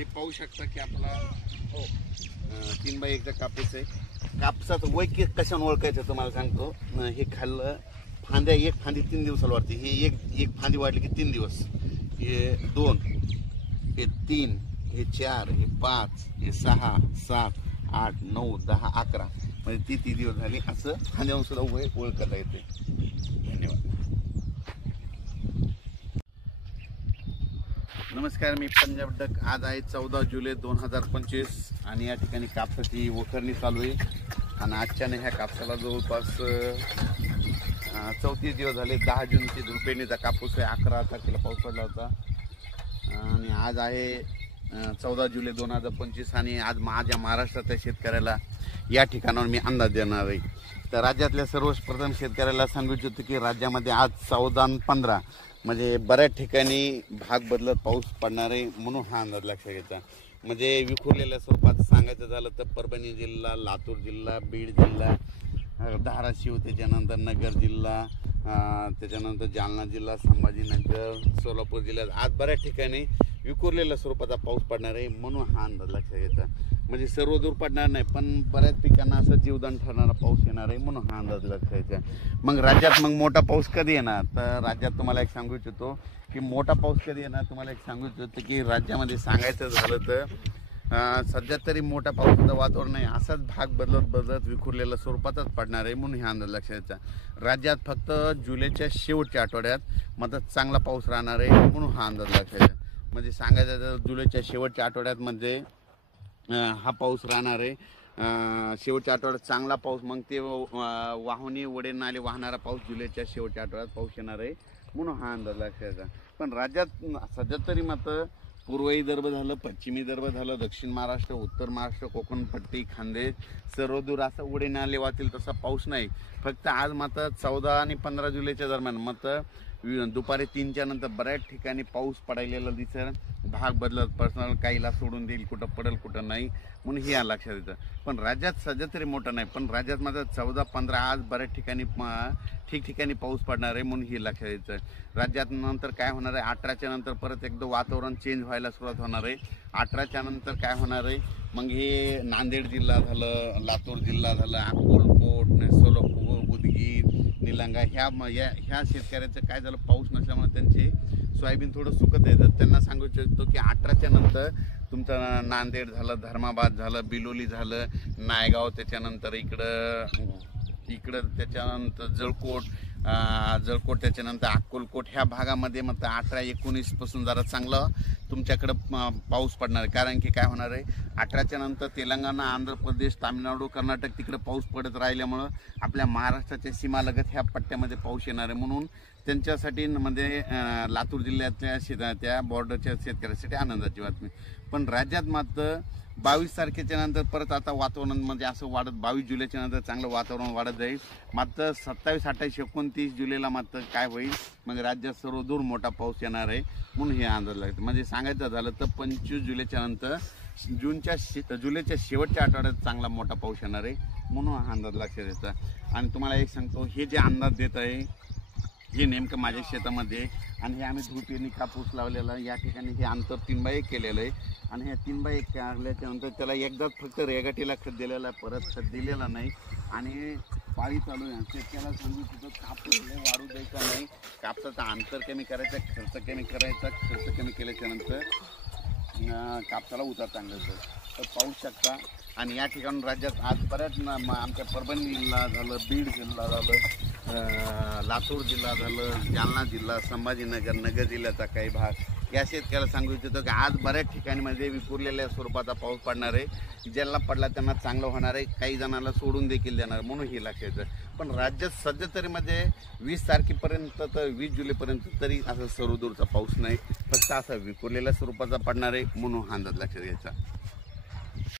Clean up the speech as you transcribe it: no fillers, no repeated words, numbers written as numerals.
हे पाहू शकता की आपला 3x1 कापूस आहे। कापसाचं वय कशाने ओळखायचं तुम्हाला सांगतो। हे खाल्लं फांद्या, एक फांदी 3 दिवसाला वाढते। हे एक फांदी वाढली की 3 दिवस, हे 2, हे 3, हे 4, हे 5, हे 6, 7, 8, 9, 10, 11 म्हणजे ती दिवस झाले। असं फांद्यावरून सुद्धा वय ओळखता येते। धन्यवाद। नमस्कार, मी पंजाब डक। आज आहे 14 जुलै 2025 आणि या ठिकाणी कापसाची वखरणी चालू आहे। आणि आजच्याने ह्या कापसाला जवळपास 34 दिवस झाले। 10 जूनची धुळपेरणीचा कापूस आहे। 11 तारखेला पाऊस पडला होता आणि आज आहे 14 जुलै 2025 आणि आज माझ्या महाराष्ट्रातल्या शेतकऱ्याला या ठिकाणावर मी अंदाज देणार आहे। तर राज्यातल्या सर्वप्रथम शेतकऱ्याला सांगू इच्छितो की राज्यामध्ये आज 14 आणि 15 म्हणजे बऱ्याच ठिकाणी भाग बदलत पाऊस पडणार आहे, म्हणून हा अंदाज लक्षात घ्यायचा। म्हणजे विखुरलेल्या स्वरूपात सांगायचं झालं तर परभणी जिल्हा, लातूर जिल्हा, बीड जिल्हा, धाराशिव, त्याच्यानंतर नगर जिल्हा, त्याच्यानंतर जालना जिल्हा, संभाजीनगर, सोलापूर जिल्ह्यात आज बऱ्याच ठिकाणी विखुरलेल्या स्वरूपाचा पाऊस पडणार आहे, म्हणून हा अंदाज लक्षात घ्यायचा। म्हणजे सर्व दूर पडणार नाही, पण बऱ्याच पिकांना असं जीवदान ठरणारा पाऊस येणार आहे, म्हणून हा अंदाज लक्षात घ्यायचा। मग राज्यात मोठा पाऊस कधी येणार, तर राज्यात तुम्हाला एक सांगू इच्छितो की मोठा पाऊस कधी येणार। तुम्हाला एक सांगू इच्छितो की राज्यामध्ये सांगायचं झालं तर सध्या तरी मोठा पावसाचं वातावरण नाही, असाच भाग बदलत विखुरलेल्या स्वरूपातच पडणार आहे, म्हणून हा अंदाज लक्षात घ्यायचा। राज्यात फक्त जुलैच्या शेवटच्या आठवड्यात मात्र चांगला पाऊस राहणार आहे, म्हणून हा अंदाज लक्षात घ्यायचा। म्हणजे सांगायचं तर जुलैच्या शेवटच्या आठवड्यात म्हणजे हा पाऊस राहणार आहे। शेवटच्या आठवड्यात चांगला पाऊस, मग ते वाहुनी वडे नाले वाहणारा पाऊस जुलैच्या शेवटच्या आठवड्यात पाऊस येणार आहे, म्हणून हा अंदाज लक्षात घ्यायचा। पण राज्यात सध्या तरी मात्र पूर्व विदर्भ झालं, पश्चिमी विदर्भ झालं, दक्षिण महाराष्ट्र, उत्तर महाराष्ट्र, कोकणपट्टी, खानदेश सर्वदूर असं उडे नाले वाहतील तसा पाऊस नाही। फक्त आज मात्र 14 आणि 15 जुलैच्या दरम्यान मात्र दुपारी 3च्या नंतर बऱ्याच ठिकाणी पाऊस पडायलेला दिसेल। भाग बदलत पर्सनल काहीला सोडून देईल, कुठं पडेल कुठं नाही, म्हणून हे लक्षात येतं। पण राज्यात सध्या तरी मोठं नाही, पण राज्यात मात्र 14-15 आज बऱ्याच ठिकाणी ठिकठिकाणी पाऊस पडणार आहे, म्हणून हे लक्षात यायचं। राज्यात नंतर काय होणार आहे, 18च्या नंतर परत एकदा वातावरण चेंज व्हायला सुरुवात होणार आहे। 18च्या नंतर काय होणार आहे, मग हे नांदेड जिल्हा झालं, लातूर जिल्हा झालं, अक्कलकोट, सोलापूर, उदगीर, निलंगा ह्या शेतकऱ्याचं काय झालं, पाऊस नसल्यामुळे त्यांचे सोयाबीन थोडं सुकत येतं। त्यांना सांगू इच्छितो की 18च्या नंतर तुमचं नांदेड झालं, धर्माबाद झालं, बिलोली झालं, नायगाव, त्याच्यानंतर इकडं त्याच्यानंतर जळकोट, त्याच्यानंतर अक्कलकोट ह्या भागामध्ये मग 18-19 पासून जरा चांगलं तुमच्याकडं पाऊस पडणार आहे। कारण की काय होणार आहे, 18च्या नंतर तेलंगणा, आंध्र प्रदेश, तामिळनाडू, कर्नाटक तिकडे पाऊस पडत राहिल्यामुळं आपल्या महाराष्ट्राच्या सीमालगत ह्या पट्ट्यामध्ये पाऊस येणार आहे, म्हणून त्यांच्यासाठी म्हणजे लातूर जिल्ह्यातल्या त्या बॉर्डरच्या शेतकऱ्यांसाठी आनंदाची बातमी। पण राज्यात मात्र 22 तारखेच्या नंतर परत आता वातावरण म्हणजे असं वाढत 22 जुलैच्या नंतर चांगलं वातावरण वाढत जाईल। मात्र 27, 28, 29 जुलैला मात्र काय होईल, मग राज्यात सर्वदूर मोठा पाऊस येणार आहे, म्हणून हे अंदाज लागतं। म्हणजे सांगायचं झालं तर 25 जुलैच्या नंतर जुलैच्या शेवटच्या आठवड्यात चांगला मोठा पाऊस येणार आहे, म्हणून हा अंदाज लक्षात येतो। आणि तुम्हाला एक सांगतो, हे जे अंदाज देत आहे हे नेमकं माझ्या शेतामध्ये, आणि हे आम्ही धुळपेरणी कापूस लावलेला या ठिकाणी हे अंतर 3x1 केलेलं आहे। आणि हे 3x1 काढल्याच्या नंतर त्याला एकदाच फक्त रेगाटीला खत दिलेलं आहे, परत खत दिलेलं नाही। आणि पाळी चालू आहे, शेतकऱ्याला सांगू तिथं कापूस वाढू द्यायचा नाही, कापसाचं अंतर कमी करायचं, खर्च कमी करायचा। खर्च कमी केल्याच्या नंतर कापसाला उतार चांगला येतो, तर पाहू शकता। आणि या ठिकाणी राज्यात आज बऱ्याच आमच्या परभणी जिल्हा झालं, बीड जिल्हा झालं, लातूर जिल्हा झालं, जालना जिल्हा, संभाजीनगर, नगर जिल्ह्याचा काही भाग या शेतकऱ्याला सांगू इच्छितो की आज बऱ्याच ठिकाणी मध्ये विखुरलेल्या स्वरूपाचा पाऊस पडणार आहे। ज्याला पडला त्यांना चांगलं होणार आहे, काही जणांना सोडून देखील देणार, म्हणून हे लक्षात येतं। पण राज्यात सध्या तरी मध्ये 20 तारखेपर्यंत तर 20 जुलैपर्यंत तरी असं सर्वदूरचा पाऊस नाही, फक्त असा विखुरलेल्या स्वरूपाचा पडणार आहे, म्हणून हा अंदाज लक्षात घ्यायचा।